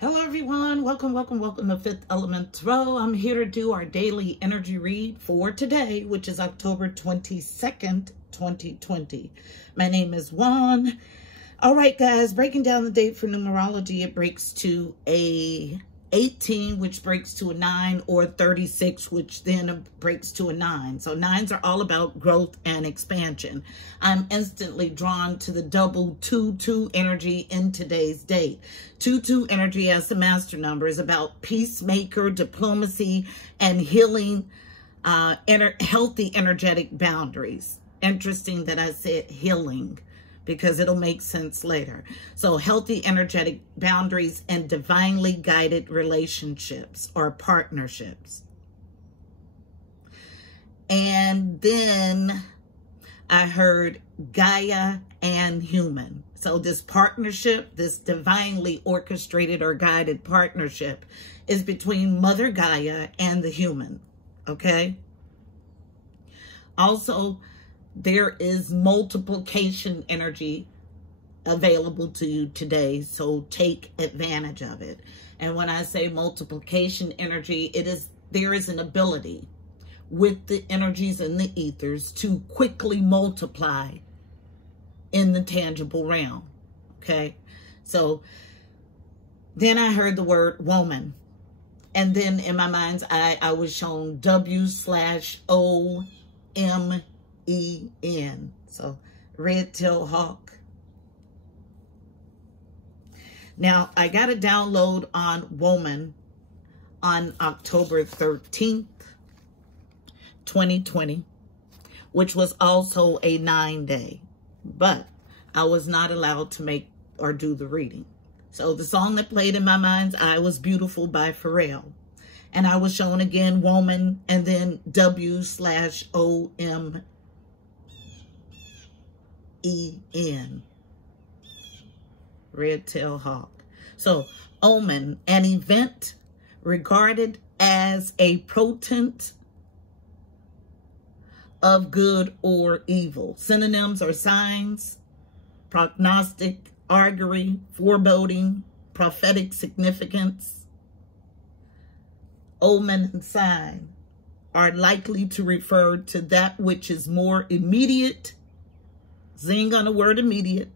Hello everyone, welcome to Fifth Element Tarot. I'm here to do our daily energy read for today, which is October 22nd, 2020. My name is Juan. All right, guys, breaking down the date for numerology, it breaks to a 18, which breaks to a 9, or 36, which then breaks to a 9. So 9s are all about growth and expansion. I'm instantly drawn to the double 2-2 energy in today's date. 2-2 energy as the master number is about peacemaker, diplomacy, and healing, healthy energetic boundaries. Interesting that I said healing, because it'll make sense later. So healthy energetic boundaries and divinely guided relationships or partnerships. And then I heard Gaia and human. So this partnership, this divinely orchestrated or guided partnership is between Mother Gaia and the human, okay? Also, there is multiplication energy available to you today, so take advantage of it. And when I say multiplication energy, there is an ability with the energies in the ethers to quickly multiply in the tangible realm, okay? So then I heard the word WoMen, and then in my mind's eye, I was shown W/OMEN. So red-tailed hawk. Now, I got a download on WoMen on October 13th, 2020, which was also a 9-day, but I was not allowed to make or do the reading. So the song that played in my mind's eye was Beautiful by Pharrell. And I was shown again WoMen and then W/OMEN. Red-tailed hawk. So, omen, an event regarded as a portent of good or evil. Synonyms are signs, prognostic, augury, foreboding, prophetic significance. Omen and sign are likely to refer to that which is more immediate. Zing on the word immediate.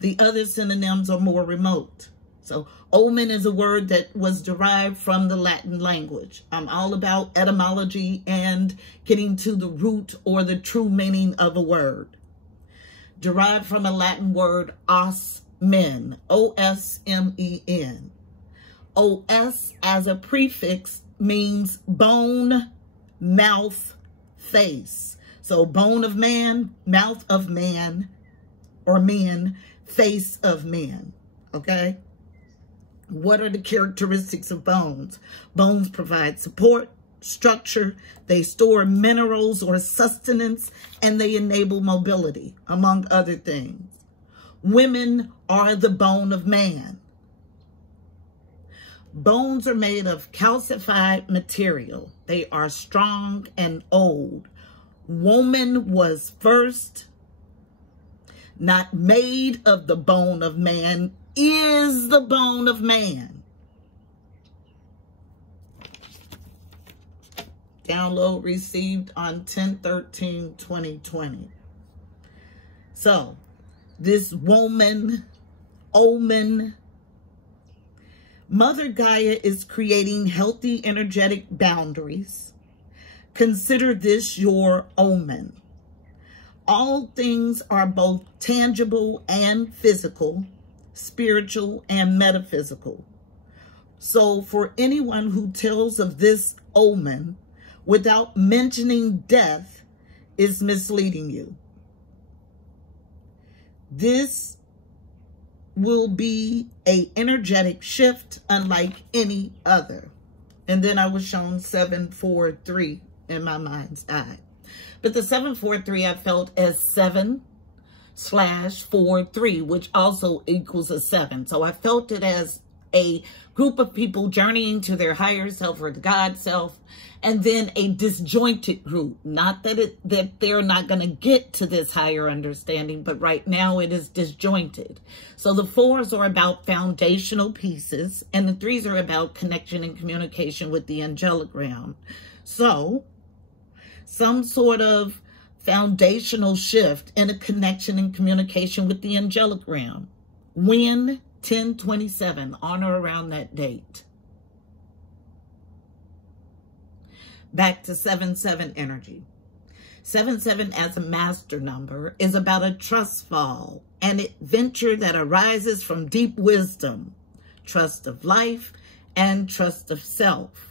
The other synonyms are more remote. So omen is a word that was derived from the Latin language. I'm all about etymology and getting to the root or the true meaning of a word. Derived from a Latin word osmen, O-S-M-E-N. O-S as a prefix means bone, mouth, face. So bone of man, mouth of man, or men, face of men, okay? What are the characteristics of bones? Bones provide support, structure, they store minerals or sustenance, and they enable mobility, among other things. Women are the bone of man. Bones are made of calcified material. They are strong and old. Woman was first, not made of the bone of man, is the bone of man. Download received on 10/13/2020. So, this woman, omen, Mother Gaia is creating healthy energetic boundaries. Consider this your omen. All things are both tangible and physical, spiritual and metaphysical. So for anyone who tells of this omen without mentioning death is misleading you. This will be an energetic shift unlike any other. And then I was shown 743 in my mind's eye. But the 743 I felt as 7/43, which also equals a 7. So I felt it as a group of people journeying to their higher self or the God self, and then a disjointed group. Not that they're not going to get to this higher understanding, but right now it is disjointed. So the 4s are about foundational pieces, and the 3s are about connection and communication with the angelic realm. So some sort of foundational shift in a connection and communication with the angelic realm. When 10/27, on or around that date. Back to 7/7 energy. 7/7 as a master number is about a trust fall, an adventure that arises from deep wisdom, trust of life, and trust of self.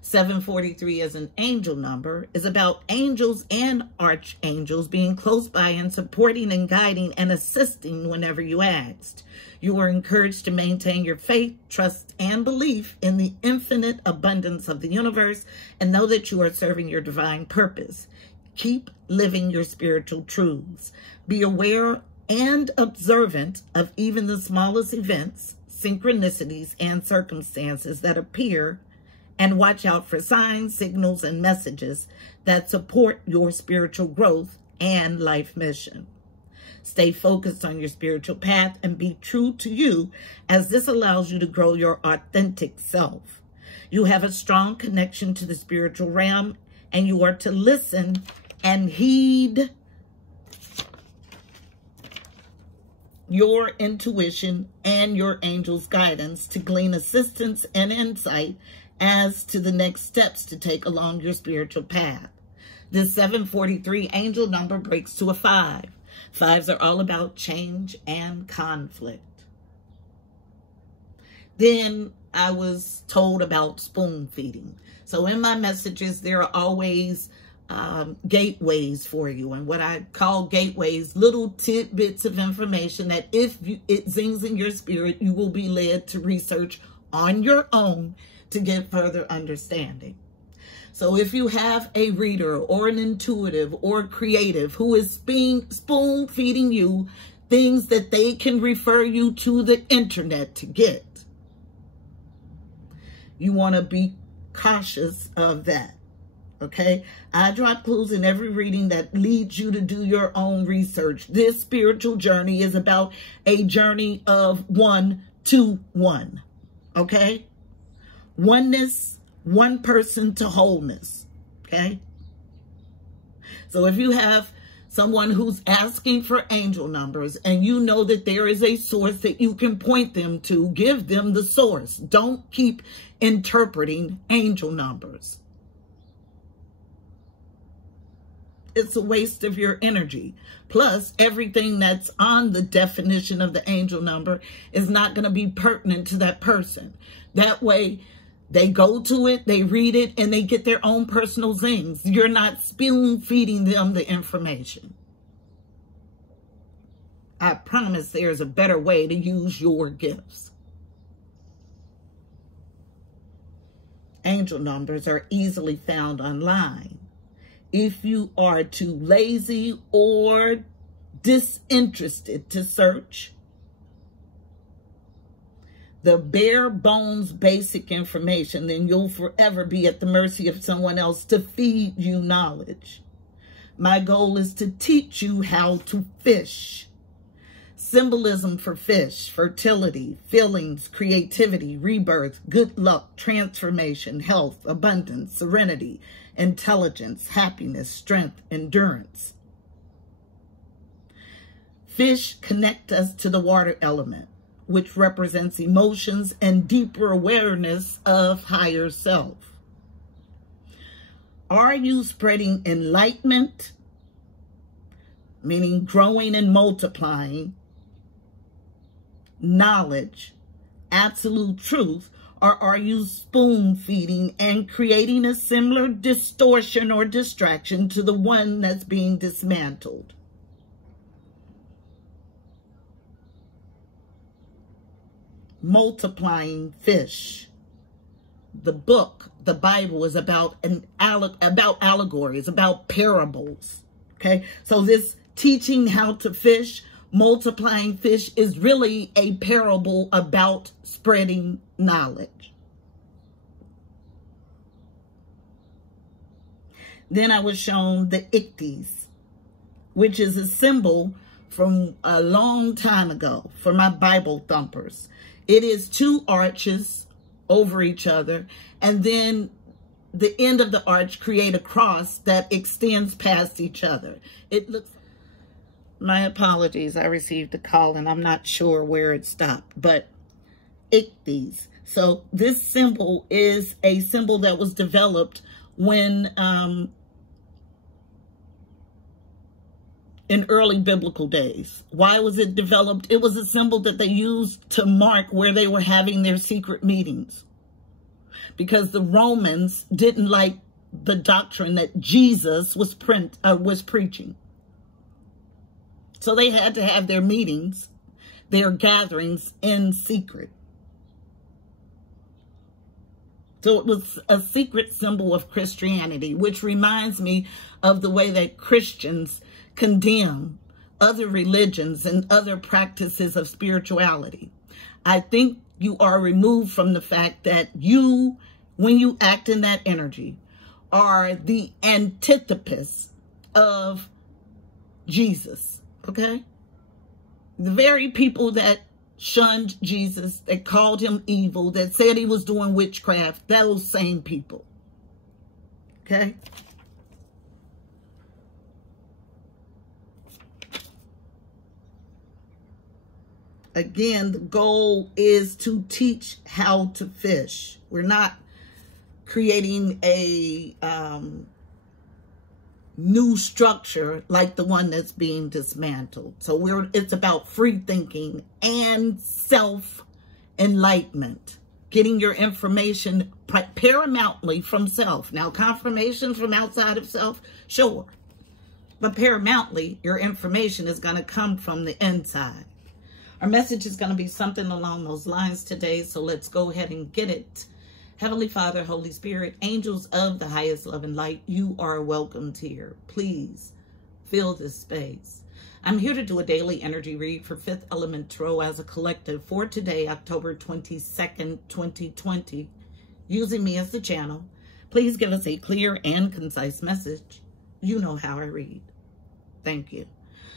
743 as an angel number is about angels and archangels being close by and supporting and guiding and assisting whenever you asked. You are encouraged to maintain your faith, trust, and belief in the infinite abundance of the universe and know that you are serving your divine purpose. Keep living your spiritual truths. Be aware and observant of even the smallest events, synchronicities, and circumstances that appear, and watch out for signs, signals, and messages that support your spiritual growth and life mission. Stay focused on your spiritual path and be true to you, as this allows you to grow your authentic self. You have a strong connection to the spiritual realm, and you are to listen and heed your intuition and your angel's guidance to glean assistance and insight as to the next steps to take along your spiritual path. This 743 angel number breaks to a 5. 5s are all about change and conflict. Then I was told about spoon feeding. So in my messages, there are always gateways for you. And what I call gateways, little tidbits of information that if it zings in your spirit, you will be led to research on your own to get further understanding. So if you have a reader or an intuitive or creative who is spoon feeding you things that they can refer you to the internet to get, you want to be cautious of that. Okay? I drop clues in every reading that leads you to do your own research. This spiritual journey is about a journey of 1 to 1. Okay? Oneness, one person to wholeness, okay? So if you have someone who's asking for angel numbers and you know that there is a source that you can point them to, give them the source. Don't keep interpreting angel numbers. It's a waste of your energy. Plus, everything that's on the definition of the angel number is not going to be pertinent to that person. That way, they go to it, they read it, and they get their own personal zings. You're not spoon feeding them the information. I promise there's a better way to use your gifts. Angel numbers are easily found online. If you are too lazy or disinterested to search, the bare bones basic information, then you'll forever be at the mercy of someone else to feed you knowledge. My goal is to teach you how to fish. Symbolism for fish: fertility, feelings, creativity, rebirth, good luck, transformation, health, abundance, serenity, intelligence, happiness, strength, endurance. Fish connect us to the water element, which represents emotions and deeper awareness of higher self. Are you spreading enlightenment, meaning growing and multiplying, knowledge, absolute truth, or are you spoon feeding and creating a similar distortion or distraction to the one that's being dismantled? Multiplying fish. The book, the Bible, is about allegories, about parables. Okay, so this teaching how to fish, multiplying fish is really a parable about spreading knowledge. Then I was shown the ichthys, which is a symbol from a long time ago for my Bible thumpers. It is two arches over each other, and then the end of the arch create a cross that extends past each other. It looks... My apologies, I received a call and I'm not sure where it stopped, but ichthys. So this symbol is a symbol that was developed when in early biblical days. Why was it developed? It was a symbol that they used to mark where they were having their secret meetings, because the Romans didn't like the doctrine that Jesus was preaching. So they had to have their meetings, their gatherings in secret. So it was a secret symbol of Christianity, which reminds me of the way that Christians condemn other religions and other practices of spirituality. I think you are removed from the fact that you, when you act in that energy, are the antithesis of Jesus, okay? The very people that shunned Jesus, that called him evil, that said he was doing witchcraft, those same people, okay? Again, the goal is to teach how to fish. We're not creating a new structure like the one that's being dismantled. So it's about free thinking and self-enlightenment. Getting your information paramountly from self. Now, confirmation from outside of self, sure. But paramountly, your information is going to come from the inside. Our message is going to be something along those lines today, so let's go ahead and get it. Heavenly Father, Holy Spirit, angels of the highest love and light, you are welcomed here. Please fill this space. I'm here to do a daily energy read for Fifth Element Tarot as a collective for today, October 22nd, 2020. Using me as the channel, please give us a clear and concise message. You know how I read. Thank you.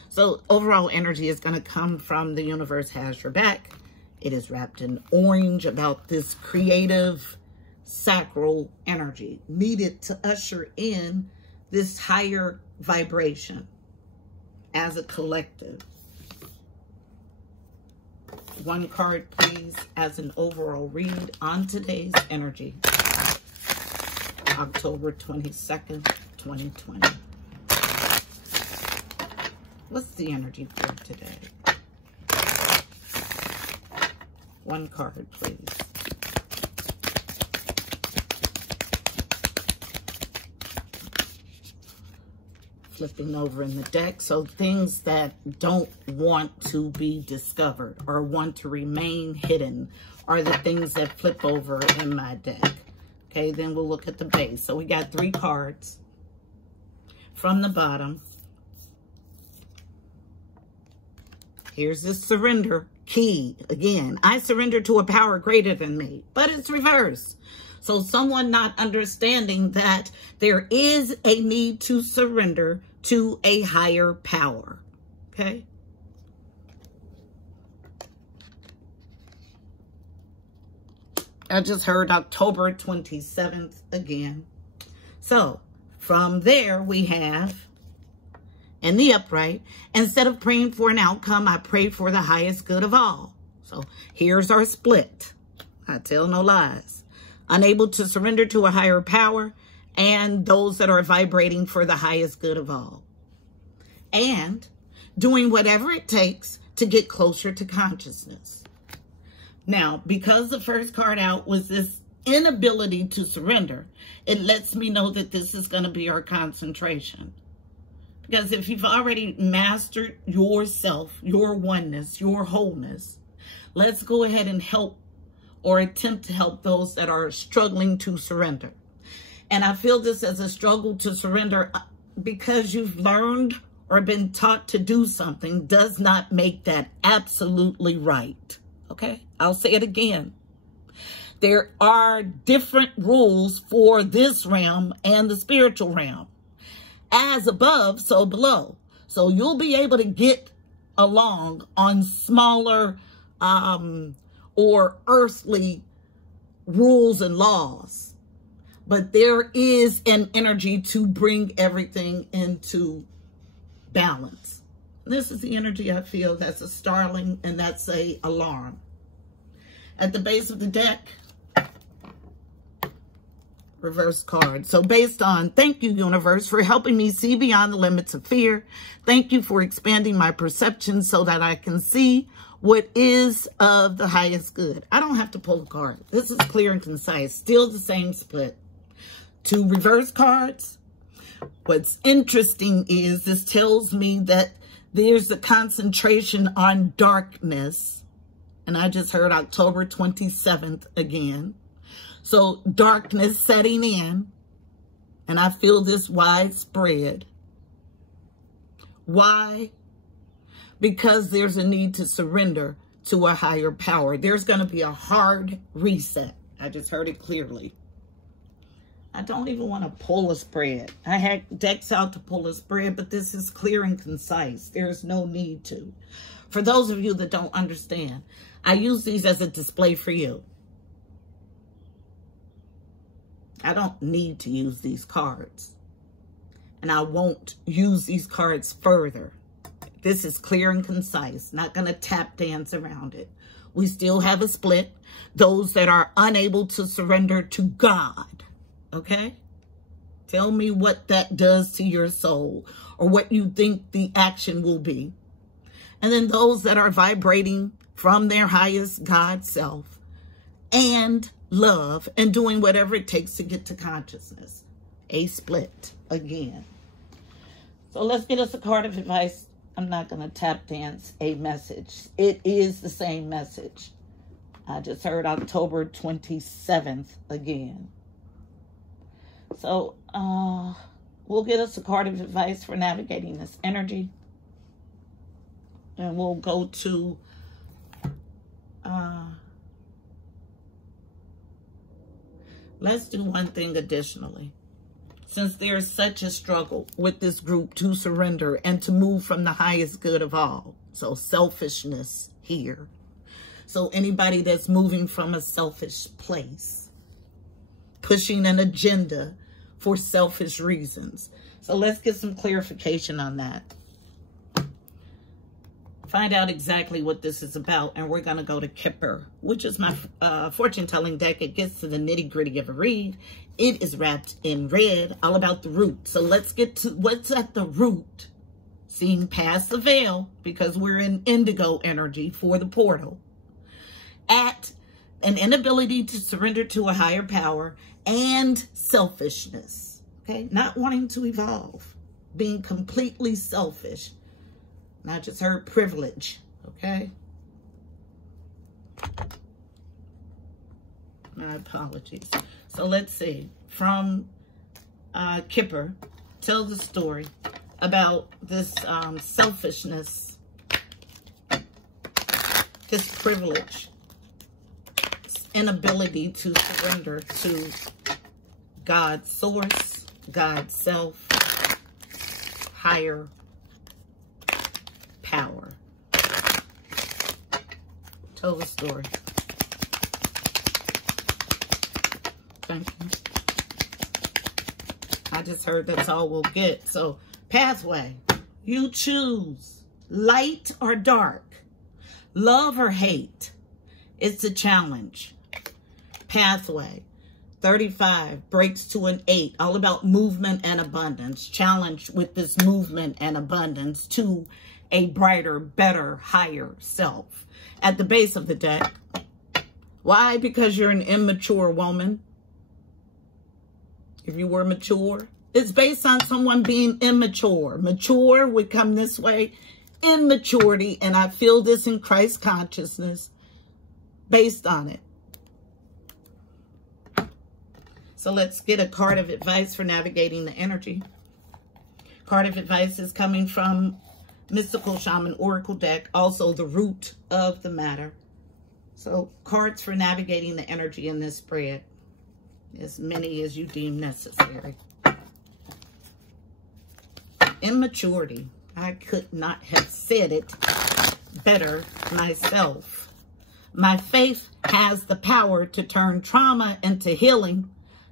So overall energy is going to come from the universe has your back. It is wrapped in orange about this creative sacral energy needed to usher in this higher vibration as a collective. One card, please, as an overall read on today's energy. October 22nd, 2020. What's the energy for today? One card, please. Flipping over in the deck. So things that don't want to be discovered or want to remain hidden are the things that flip over in my deck. Okay, then we'll look at the base. So we got 3 cards from the bottom. Here's the surrender key. Again, I surrender to a power greater than me, but it's reversed. So someone not understanding that there is a need to surrender to a higher power. Okay? I just heard October 27th again. So from there we have in the upright, instead of praying for an outcome, I pray for the highest good of all. So here's our split. I tell no lies. Unable to surrender to a higher power, and those that are vibrating for the highest good of all. And doing whatever it takes to get closer to consciousness. Now, because the first card out was this inability to surrender, it lets me know that this is going to be our concentration. Because if you've already mastered yourself, your oneness, your wholeness, let's go ahead and help or attempt to help those that are struggling to surrender. And I feel this as a struggle to surrender because you've learned or been taught to do something does not make that absolutely right. Okay? I'll say it again. There are different rules for this realm and the spiritual realm. As above, so below. So you'll be able to get along on smaller or earthly rules and laws. But there is an energy to bring everything into balance. This is the energy I feel. That's a starling and that's a alarm. At the base of the deck, reverse card. So based on, thank you, universe, for helping me see beyond the limits of fear. Thank you for expanding my perception so that I can see what is of the highest good. I don't have to pull a card. This is clear and concise. Still the same split. 2 reverse cards. What's interesting is this tells me that there's a concentration on darkness. And I just heard October 27th again. So darkness setting in, and I feel this widespread. Why? Because there's a need to surrender to a higher power. There's going to be a hard reset. I just heard it clearly. I don't even want to pull a spread. I had decks out to pull a spread, but this is clear and concise. There's no need to. For those of you that don't understand, I use these as a display for you. I don't need to use these cards. And I won't use these cards further. This is clear and concise. Not going to tap dance around it. We still have a split. Those that are unable to surrender to God. Okay? Tell me what that does to your soul. Or what you think the action will be. And then those that are vibrating from their highest God self. And love and doing whatever it takes to get to consciousness. A split again. So let's get us a card of advice. I'm not going to tap dance a message. It is the same message. I just heard October 27th again. So we'll get us a card of advice for navigating this energy. And we'll go to let's do one thing additionally. Since there's such a struggle with this group to surrender and to move from the highest good of all. So selfishness here. So anybody that's moving from a selfish place, pushing an agenda for selfish reasons. So let's get some clarification on that. Find out exactly what this is about, and we're going to go to Kipper, which is my fortune-telling deck. It gets to the nitty-gritty of a read. It is wrapped in red, all about the root. So let's get to what's at the root. Seeing past the veil, because we're in indigo energy for the portal. At an inability to surrender to a higher power and selfishness. Okay? Not wanting to evolve. Being completely selfish. And I just heard privilege, okay? My apologies. So let's see. From Kipper, tell the story about this selfishness, this privilege, this inability to surrender to God's source, God's self, higher power. Tell the story. Thank you. I just heard that's all we'll get. So, pathway. You choose light or dark, love or hate. It's a challenge. Pathway. 35 breaks to an 8. All about movement and abundance. Challenge with this movement and abundance to a brighter, better, higher self. At the base of the deck. Why? Because you're an immature woman. If you were mature. It's based on someone being immature. Mature would come this way. Immaturity. And I feel this in Christ consciousness. Based on it. So let's get a card of advice for navigating the energy. Card of advice is coming from Mystical Shaman Oracle deck, also the root of the matter. So cards for navigating the energy in this spread, as many as you deem necessary. Immaturity. I could not have said it better myself. My faith has the power to turn trauma into healing,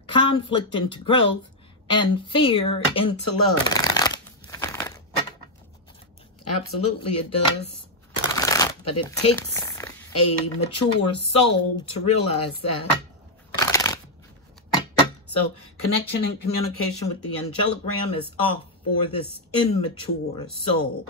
conflict into growth, and fear into love. Absolutely it does. But it takes a mature soul to realize that. So connection and communication with the angelic realm is off for this immature soul.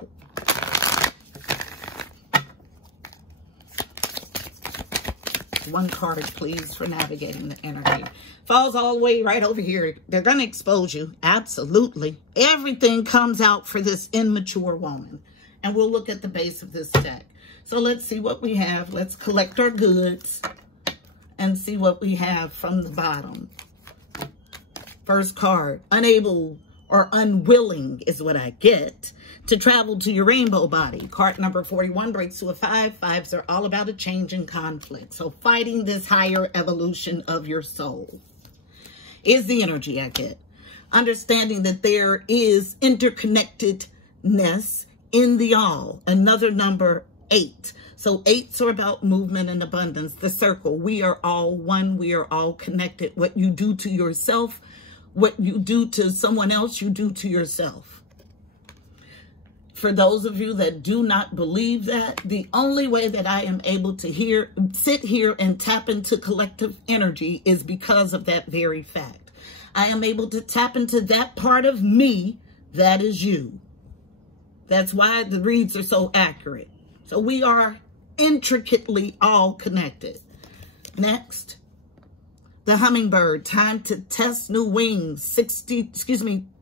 One card, please, for navigating the energy. Falls all the way right over here. They're going to expose you. Absolutely. Everything comes out for this immature woman. And we'll look at the base of this deck. So let's see what we have. Let's collect our goods and see what we have from the bottom. First card, unable or unwilling is what I get to travel to your rainbow body. Card number 41 breaks to a 5. 5s are all about a change in conflict. So fighting this higher evolution of your soul is the energy I get. Understanding that there is interconnectedness in the all. Another number, 8. So 8s are about movement and abundance. The circle. We are all one. We are all connected. What you do to yourself, what you do to someone else, you do to yourself. For those of you that do not believe that, the only way that I am able to sit here and tap into collective energy is because of that very fact. I am able to tap into that part of me that is you. That's why the reads are so accurate. So we are intricately all connected. Next. The hummingbird, time to test new wings.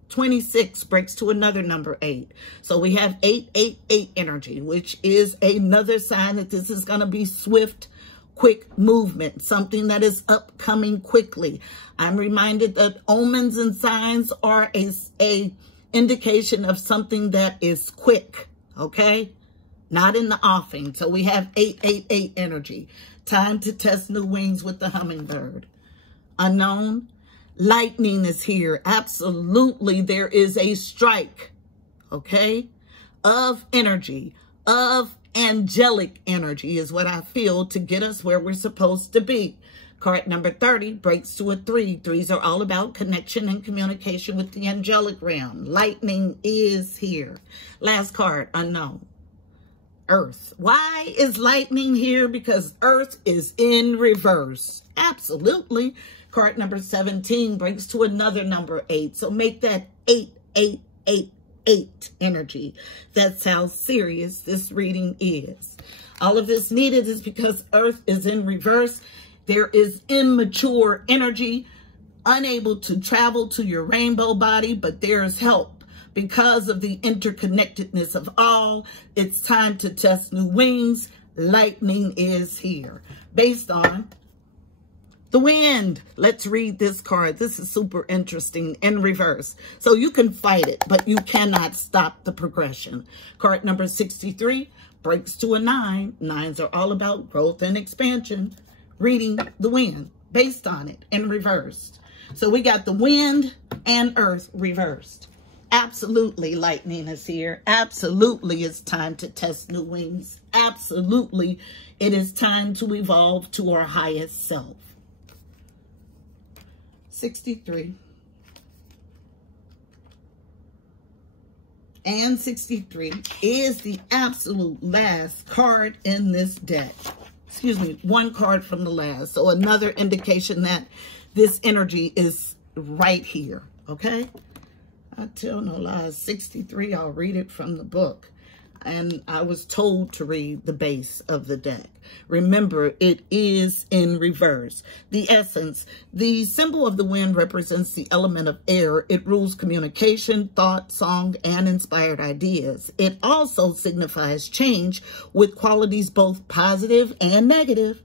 26 breaks to another number 8. So we have 888 energy, which is another sign that this is going to be swift, quick movement, something that is upcoming quickly. I'm reminded that omens and signs are a indication of something that is quick, okay? Not in the offing. So we have 888 energy. Time to test new wings with the hummingbird. Unknown. Lightning is here. Absolutely, there is a strike, okay, of energy, of angelic energy is what I feel to get us where we're supposed to be. Card number 30 breaks to a 3. 3s are all about connection and communication with the angelic realm. Lightning is here. Last card, unknown. Earth. Why is lightning here? Because Earth is in reverse. Absolutely. Card number 17 breaks to another number 8. So make that 8888 energy. That's how serious this reading is. All of this needed is because Earth is in reverse. There is immature energy, unable to travel to your rainbow body, but there's help. Because of the interconnectedness of all, it's time to test new wings. Lightning is here. Based on the wind. Let's read this card. This is super interesting in reverse. So you can fight it, but you cannot stop the progression. Card number 63 breaks to a 9. 9s are all about growth and expansion. Reading the wind based on it in reversed. So we got the wind and earth reversed. Absolutely, lightning is here. Absolutely, it's time to test new wings. Absolutely, it is time to evolve to our highest self. 63 and 63 is the absolute last card in this deck. Excuse me, one card from the last. So another indication that this energy is right here, okay? I tell no lies, 63, I'll read it from the book. And I was told to read the base of the deck. Remember, it is in reverse. The essence, the symbol of the wind represents the element of air. It rules communication, thought, song, and inspired ideas. It also signifies change with qualities both positive and negative.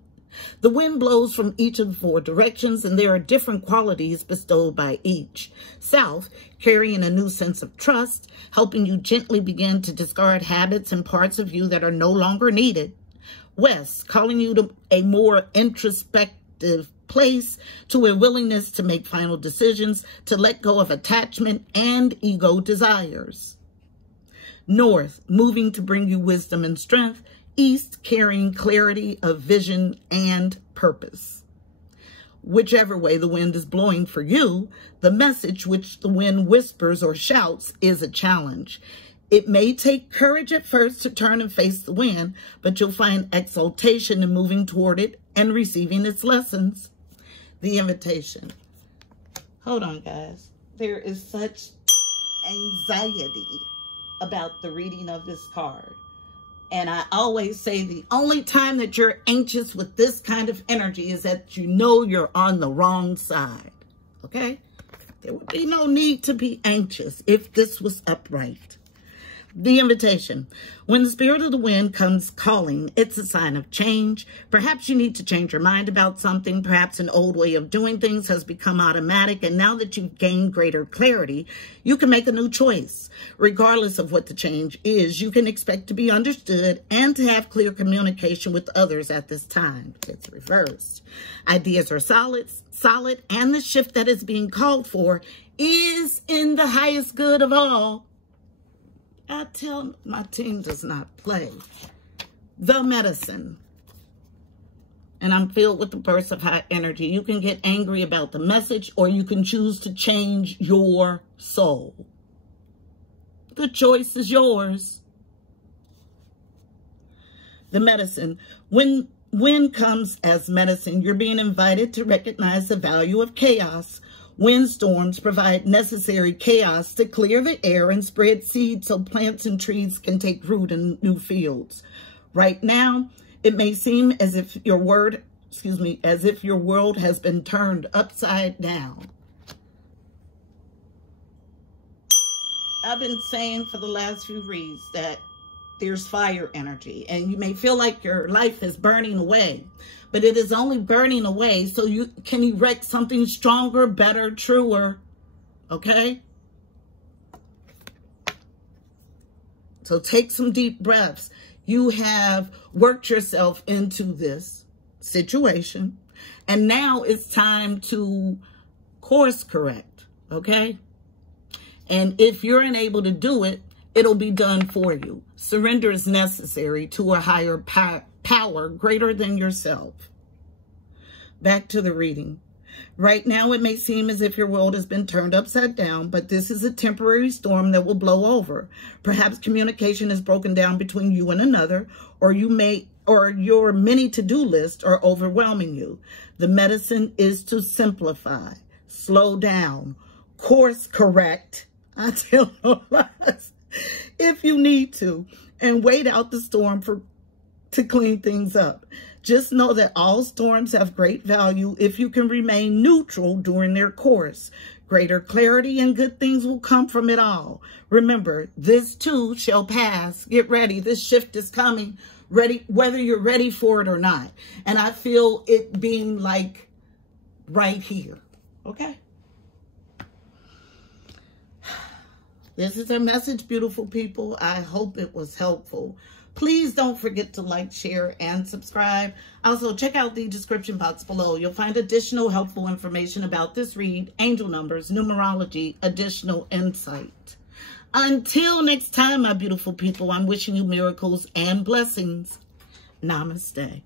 The wind blows from each of the 4 directions, and there are different qualities bestowed by each. South, carrying a new sense of trust, helping you gently begin to discard habits and parts of you that are no longer needed. West, calling you to a more introspective place, to a willingness to make final decisions, to let go of attachment and ego desires. North, moving to bring you wisdom and strength. East, carrying clarity of vision and purpose. Whichever way the wind is blowing for you, the message which the wind whispers or shouts is a challenge. It may take courage at first to turn and face the wind, but you'll find exaltation in moving toward it and receiving its lessons. The invitation. Hold on, guys. There is such anxiety about the reading of this card. And I always say the only time that you're anxious with this kind of energy is that you know you're on the wrong side. Okay? There would be no need to be anxious if this was upright. The invitation. When the spirit of the wind comes calling, it's a sign of change. Perhaps you need to change your mind about something. Perhaps an old way of doing things has become automatic. And now that you've gained greater clarity, you can make a new choice. Regardless of what the change is, you can expect to be understood and to have clear communication with others at this time. It's reversed. Ideas are solid, and the shift that is being called for is in the highest good of all. I tell my team does not play. The medicine. And I'm filled with the bursts of high energy. You can get angry about the message, or you can choose to change your soul. The choice is yours. The medicine. When wind comes as medicine, you're being invited to recognize the value of chaos. Windstorms provide necessary chaos to clear the air and spread seeds so plants and trees can take root in new fields. Right now, it may seem as if your world has been turned upside down. I've been saying for the last few reads that there's fire energy, and you may feel like your life is burning away, but it is only burning away so you can erect something stronger, better, truer, okay? So take some deep breaths. You have worked yourself into this situation, and now it's time to course correct, okay? And if you're unable to do it, it'll be done for you. Surrender is necessary to a higher power greater than yourself. Back to the reading. Right now, it may seem as if your world has been turned upside down, but this is a temporary storm that will blow over. Perhaps communication is broken down between you and another, or your many to-do lists are overwhelming you. The medicine is to simplify, slow down, course correct. I tell no lies. If you need to, and wait out the storm to clean things up. Just know that all storms have great value if you can remain neutral during their course. Greater clarity and good things will come from it all. Remember, this too shall pass. Get ready. This shift is coming. Ready, whether you're ready for it or not. And I feel it being like right here. Okay? This is a message, beautiful people. I hope it was helpful. Please don't forget to like, share, and subscribe. Also, check out the description box below. You'll find additional helpful information about this read, angel numbers, numerology, additional insight. Until next time, my beautiful people, I'm wishing you miracles and blessings. Namaste.